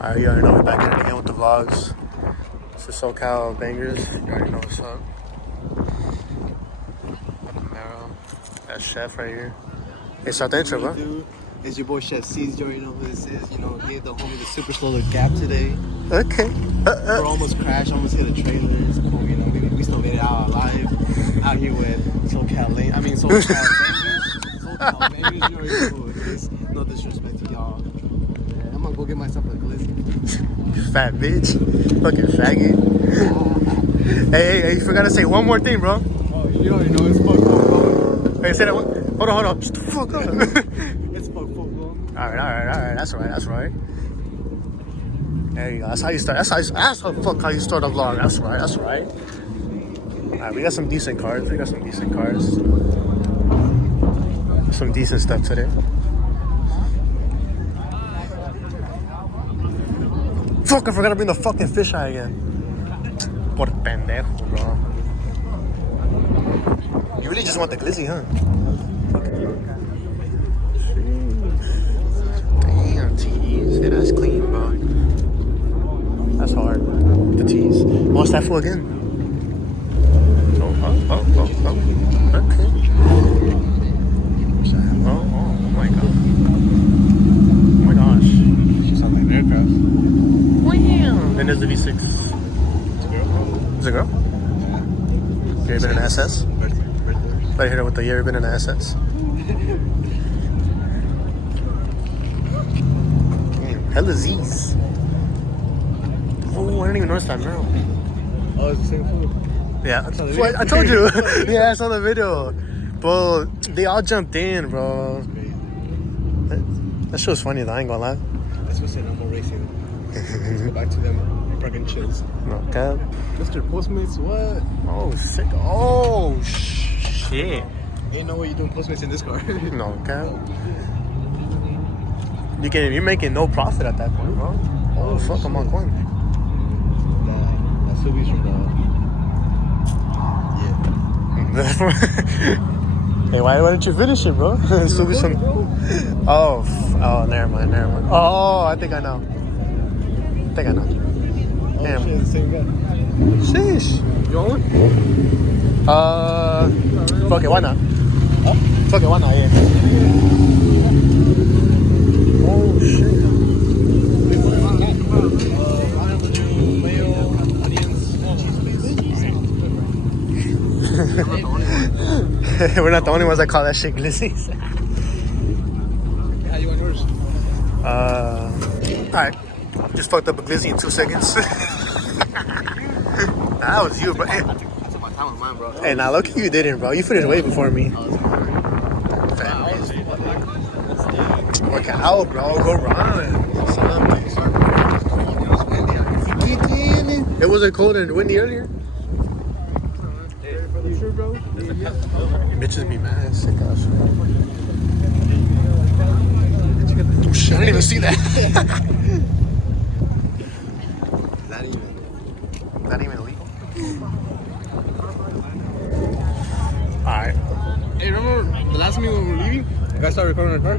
Alright, you already know we're back at it again with the vlogs. It's the SoCal bangers. You already know what's up. Got the marrow. That chef right here. Hey, start the intro, bro. Dude, it's your boy Chef C's. You already know who this is. You know, gave the homie the super slow gap today. Okay. We're almost crashed, almost hit a trailer. It's cool, you know. We still made it out alive. Out here with SoCal Lane. I mean, SoCal bangers. SoCal bangers. You already know who it is. No disrespect to y'all. Yeah, I'm gonna go get myself a glizzy. Fat bitch. Fucking faggot. Hey, you forgot to say one more thing, bro. Oh, you already know it's fuck bro. Hey, say that one. Hold on. Shut the fuck up. It's fuck bro. Alright. That's right. There you go. That's how you start. That's how you start a vlog. That's right. Alright, we got some decent cars. Some decent stuff today. Fuck, I forgot to bring the fucking fisheye again. Por pendejo, bro. You really just want the glizzy, huh? Damn, tease. Yeah, that's clean, bro. That's hard. The tease. What's that for again? Oh. Okay. Oh my god. Oh my gosh. Sounds like an aircraft. Then there's the V6. It's a girl? Yeah. You ever been in an SS? Right here with the you ever been in an SS? Damn, hella Z's. Oh, I didn't even notice that now. Oh, it's the same food. Yeah, I told you. Yeah, I saw the video. Bro, they all jumped in, bro. That show's funny though, I ain't gonna lie. That's what's in no more racing. Let's go back to them fucking chills. No cap. Mr. Postmates, what? Oh, sick. Oh, shit. Ain't no way you doing Postmates in this car. No cap. You're making no profit at that point, bro. Oh, fuck, I'm on coin. That Subi's from the... Yeah. Hey, why don't you finish it, bro? Subi's from... Oh, never mind. Oh, I think I know. Damn. Oh, shit, the same guy. Sheesh. You want one? Fuck it, why not? Huh? Fuck it, why not? Yeah. Oh shit. We're not the only ones that call that shit glizzies. How you want yours? Alright. Just fucked up a glizzy in 2 seconds. That was you, bro. Hey. I took my time on mine, bro. Hey, now look, you didn't, bro. You finished way before me. Work out, bro. Go run. It wasn't cold and windy earlier. You sure, bro? Bitches be mad. Sick ass. Oh shit, I didn't even see that. Not even illegal. Alright. Hey, remember the last time when we were leaving? The guy started recording our car.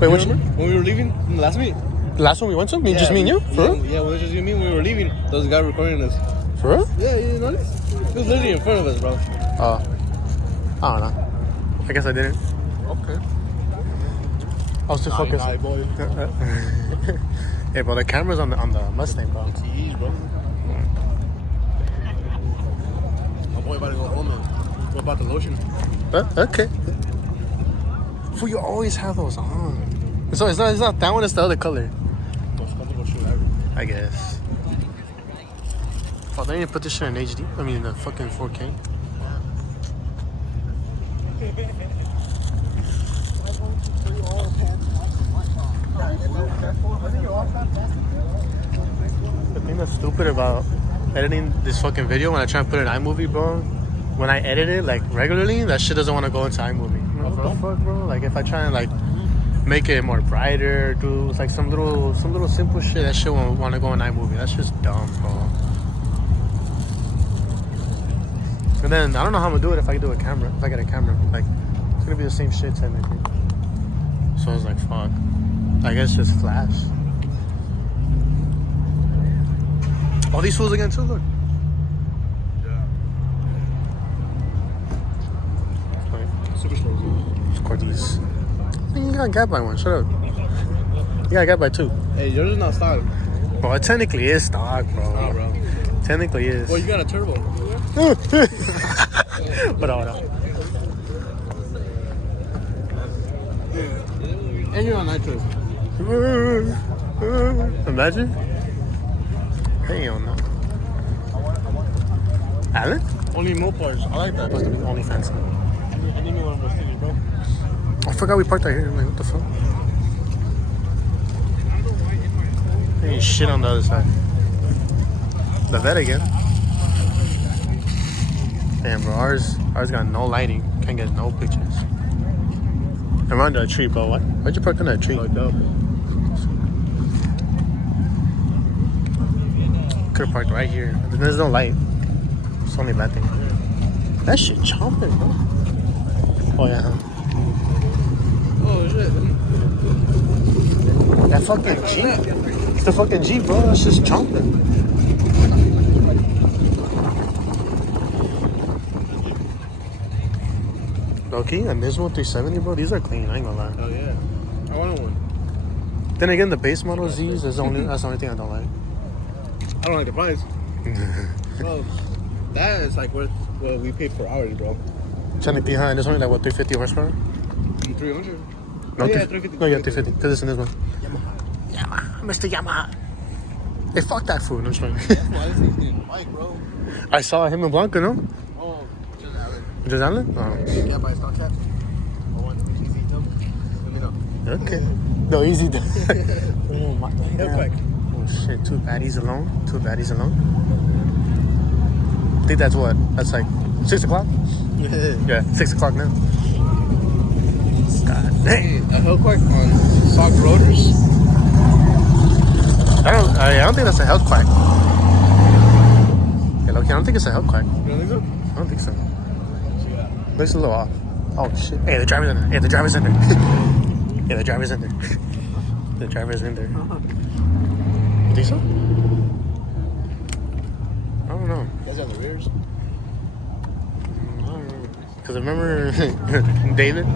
Wait, which remember? When we were leaving from the last meet? The last one we went to? Just me and you? For real? Yeah, we were just you and me when we were leaving. There was a guy recording us. For real? Yeah, you didn't notice? He was literally in front of us, bro. I don't know. I guess I didn't. Okay. I was too focused. Boy. Hey, bro, the camera's on the Mustang, bro. Jeez, bro. My boy about to go home and what about the lotion? Okay. Fool, you always have those on. So it's not that one, it's the other color. Most comfortable shoe ever. I guess. Fuck, they didn't put this shit in HD. I mean, the fucking 4K. The thing that's stupid about editing this fucking video when I try and put it in iMovie, bro, when I edit it like regularly, that shit doesn't want to go into iMovie. What the fuck, bro? Like if I try and like make it more brighter, do like some little simple shit, that shit won't want to go in iMovie. That's just dumb, bro. And then I don't know how I'm gonna do it if I do a camera. If I get a camera, like it's gonna be the same shit technically. So I was like, fuck. I guess just flash. Oh, these fools again too. Look. Super slow. Of course, these. You got got by one. Shut up. You got got by two. Hey, yours is not stock. Bro, it technically is stock, bro. Oh, bro. Technically is. Well, you got a turbo. But hold on. And you're on nitro. Imagine. Hell no. Alan? Only Mopars. I like that. Must have been OnlyFans. I need me one of those things, bro. I forgot we parked out here. I'm like, what the fuck? Ain't shit on the other side. The vet again. Damn, bro. Ours got no lighting. Can't get no pictures. I'm under a tree, bro. What? Why'd you park under a tree? Fucked up. Could have parked right here. There's no light. It's only bad thing. That shit chomping, bro. Oh, yeah. Huh? Oh, shit. That fucking Jeep. It's the fucking Jeep, bro. That's just chomping. Okay, and this one 370, bro. These are clean. I ain't gonna lie. Oh, yeah. I want one. Then again, the base model Z's is that's the only thing I don't like. I don't like the price. Well, that is like what we paid for ours, bro. Technically, behind this one, like what, 350 horsepower? 300. No, Oh, yeah, 350. No, yeah, 350. Because it's in this one. Yamaha. Mr. Yamaha. Hey, fuck that food. I'm sorry. That's why this thing's getting bike, bro. I saw him in Blanca, no? Oh, just Alan. Just Alan? Oh. Yeah, by stock cap. I want easy dump. Let me know. Okay. No, easy. Oh, my Real quick. Oh, shit. Two baddies alone. I think that's what? That's like 6 o'clock? Yeah, 6 o'clock now. God Hey, dang. a Hellquark on soft rotors? I don't think that's a hell quack. Yeah, okay, I don't think it's a hell quack. You don't think so? I don't think so. Looks a little off. Oh shit. Hey, the driver's in there. The driver's in there. The driver's in there. You think so? I don't know. You guys have the rears? Because I remember David.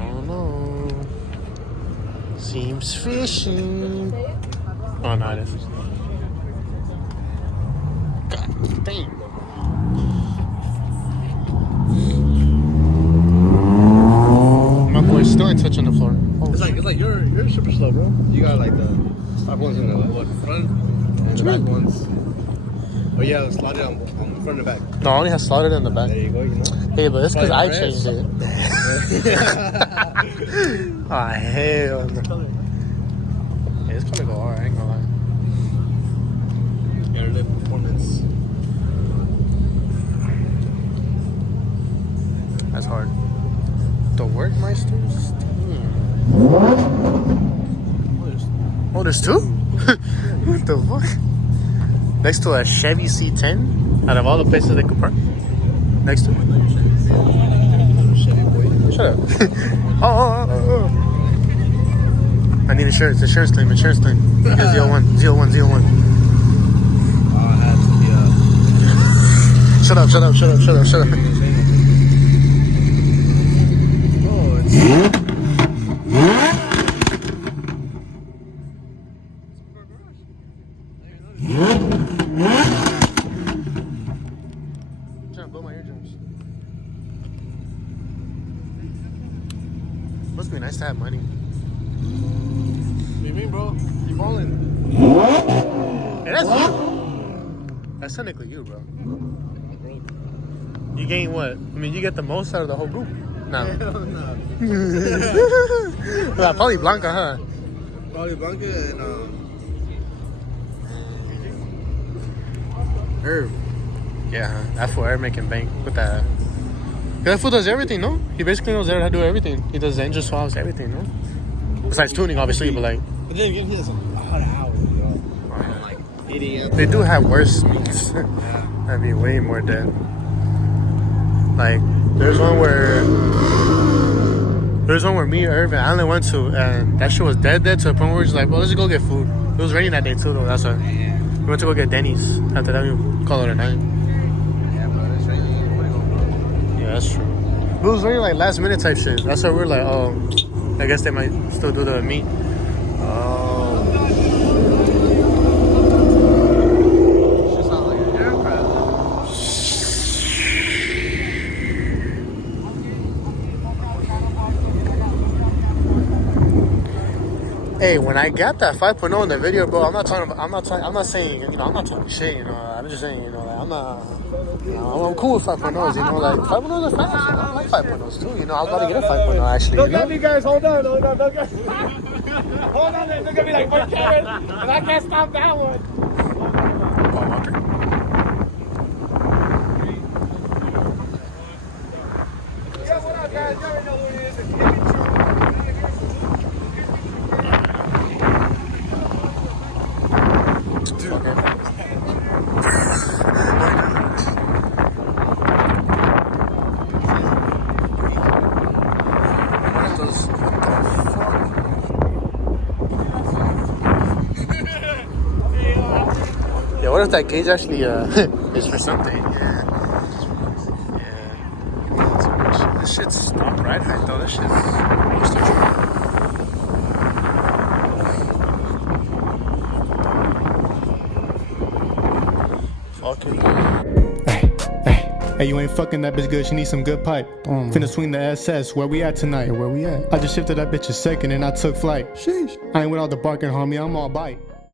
Oh no. Seems fishy. Oh no, it is. God damn. My boy's still ain't touching the floor. Oh, It's like you're super slow, bro. You got like the stock ones in the front and the back ones. Oh yeah, it's slotted on front and back. no, I only has slotted in the back. There you go, you know. Hey, but it's because I Probably changed it. Ah, hell no. Yeah, it's gonna go hard, I ain't gonna lie. Airlift performance. That's hard. The Workmeisters? Oh, there's two? What the fuck? Next to a Chevy C10? Out of all the places they could park? Next to it? Chevy boy. Shut up. Oh. I need insurance claim. Here's 01. I had to Shut up. Oh, it's trying to blow my eardrums. Must be nice to have money. What do you mean, bro? You falling? Hey, that's you. That's technically you, bro. You gain what? I mean, you get the most out of the whole group. No. Hell no. Well, probably Blanca, huh? Probably Blanca and Herb. Yeah, that fool Herb making bank with that. That fool does everything, no? He basically knows how to do everything. He does engine swaps, everything, no? Besides tuning, obviously, but like. But then again, he has a lot of hours, bro. From like 8 a.m. They do have worse meets. That'd be way more dead. Like, there's one where There's one where me, Irv, and Alan went to, and that shit was dead to the point where we're just like, bro, let's just go get food. It was raining that day too, though. That's why we went to go get Denny's. After that, we call it a night. Yeah, bro, it's raining. What are you gonna do? Yeah, that's true. It was raining like last minute type shit. That's why we're like, oh, I guess they might still do the meat. Oh. Shit sounds like an aircraft. Hey, when I got that 5.0 in the video, bro, I'm not saying, you know, I'm not talking shit, you know. I'm just saying, you know, like, I'm not, you know, I'm cool with 5.0s, you know, like, 5.0s are fast, you know, I like 5.0s too, you know, I was about to get a 5.0 actually, Look you at know. me, guys. Hold on. Hold on. Look at me. Look at me like one Kevin. And I can't stop that one. Paul Walker. Yeah, what up, guys? You already know who it is. It's Yeah, what if that cage actually is for something? Yeah. Yeah. This shit's stop ride height though. This shit's almost a Hey, you ain't fucking that bitch good, she need some good pipe. Finna swing the SS, where we at tonight? Where we at? I just shifted that bitch a second and I took flight. Sheesh. I ain't with all the barking, homie, I'm all bite.